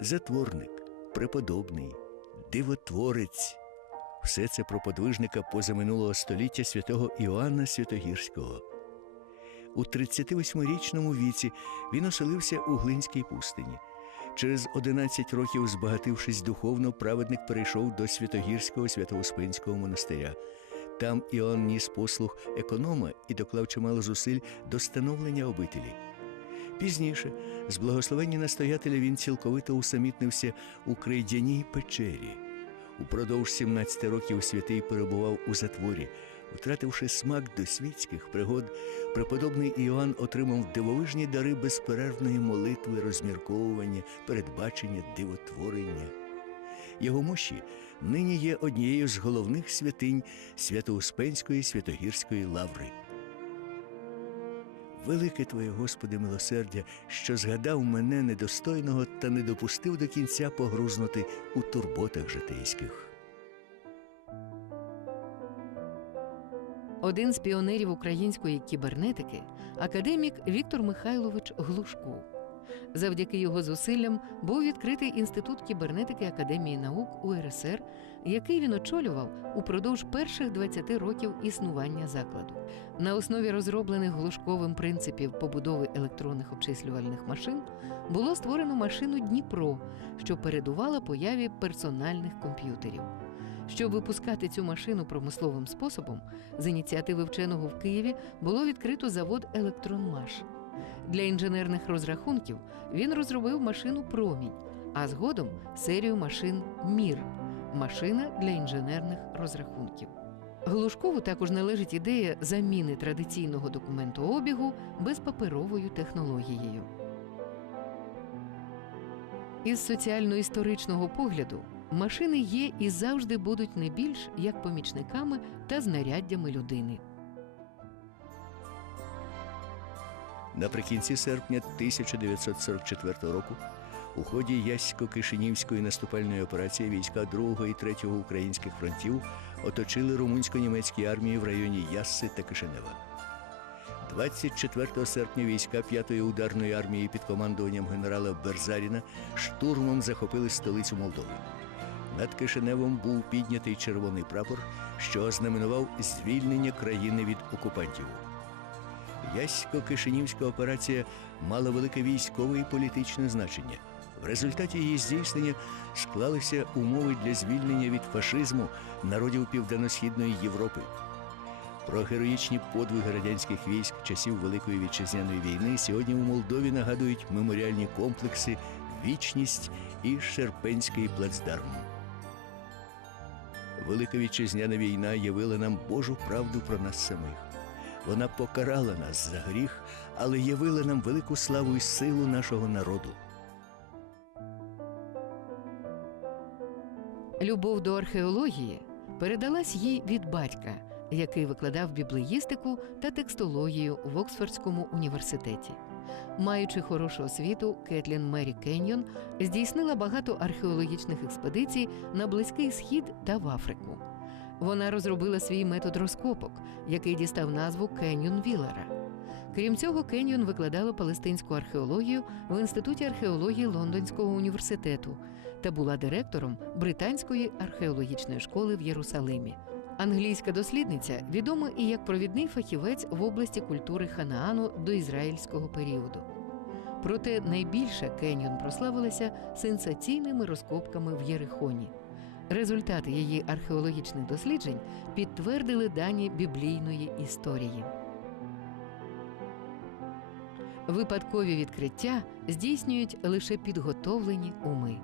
затворник, преподобний, дивотворець. Все це про подвижника позаминулого століття святого Іоанна Святогірського. У 38-річному віці він оселився у Глинській пустині. Через 11 років, збагатившись духовно, праведник перейшов до Святогірського Святоуспенського монастиря. Там Іоанн ніс послуг економа і доклав чимало зусиль до становлення обителі. Пізніше, з благословення настоятеля, він цілковито усамітнився у крейдяній печері. Упродовж 17 років святий перебував у затворі. Втративши смак до світських пригод, преподобний Іоанн отримав дивовижні дари безперервної молитви, розмірковування, передбачення, дивотворення. Його мощі нині є однією з головних святинь Святоуспенської Святогірської лаври. Велике Твоє, Господи, милосердя, що згадав мене недостойного та не допустив до кінця погрузнути у турботах житейських. Один з піонерів української кібернетики академік Віктор Михайлович Глушко. Завдяки його зусиллям був відкритий інститут кібернетики Академії наук УРСР, який він очолював упродовж перших 20 років існування закладу. На основі розроблених глушковим принципів побудови електронних обчислювальних машин було створено машину Дніпро, що передувала появі персональних комп'ютерів. Щоб випускати цю машину промисловим способом, з ініціативи вченого в Києві було відкрито завод Електронмаш. Для інженерних розрахунків він розробив машину Промінь, а згодом серію машин Мір машина для інженерних розрахунків. Глушкову також належить ідея заміни традиційного документообігу безпаперовою технологією. Із соціально-історичного погляду машини є і завжди будуть не більш як помічниками та знаряддями людини. Наприкінці серпня 1944 року у ході Ясько-Кишинівської наступальної операції війська 2 і 3-го українських фронтів оточили румунсько-німецькі армії в районі Ясси та Кишинева. 24 серпня війська 5-ї ударної армії під командуванням генерала Берзаріна штурмом захопили столицю Молдови. Над Кишиневом був піднятий червоний прапор, що ознаменував звільнення країни від окупантів. Ясько-Кишинівська операція мала велике військове і політичне значення. В результаті її здійснення склалися умови для звільнення від фашизму народів Південно-Східної Європи. Про героїчні подвиги радянських військ часів Великої вітчизняної війни сьогодні у Молдові нагадують меморіальні комплекси Вічність і Шерпенський плацдарм. Велика вітчизняна війна явила нам Божу правду про нас самих. Вона покарала нас за гріх, але явила нам велику славу і силу нашого народу. Любов до археології передалась їй від батька, який викладав біблеїстику та текстологію в Оксфордському університеті. Маючи хорошу освіту, Кетлін Мері Кеньйон здійснила багато археологічних експедицій на Близький Схід та в Африку. Вона розробила свій метод розкопок, який дістав назву Кеньйон Вілера. Крім цього, Кеньйон викладала палестинську археологію в Інституті археології Лондонського університету та була директором Британської археологічної школи в Єрусалимі. Англійська дослідниця відома і як провідний фахівець в області культури Ханаану до ізраїльського періоду. Проте найбільше Кеньйон прославилася сенсаційними розкопками в Єрихоні. Результати її археологічних досліджень підтвердили дані біблійної історії. Випадкові відкриття здійснюють лише підготовлені уми.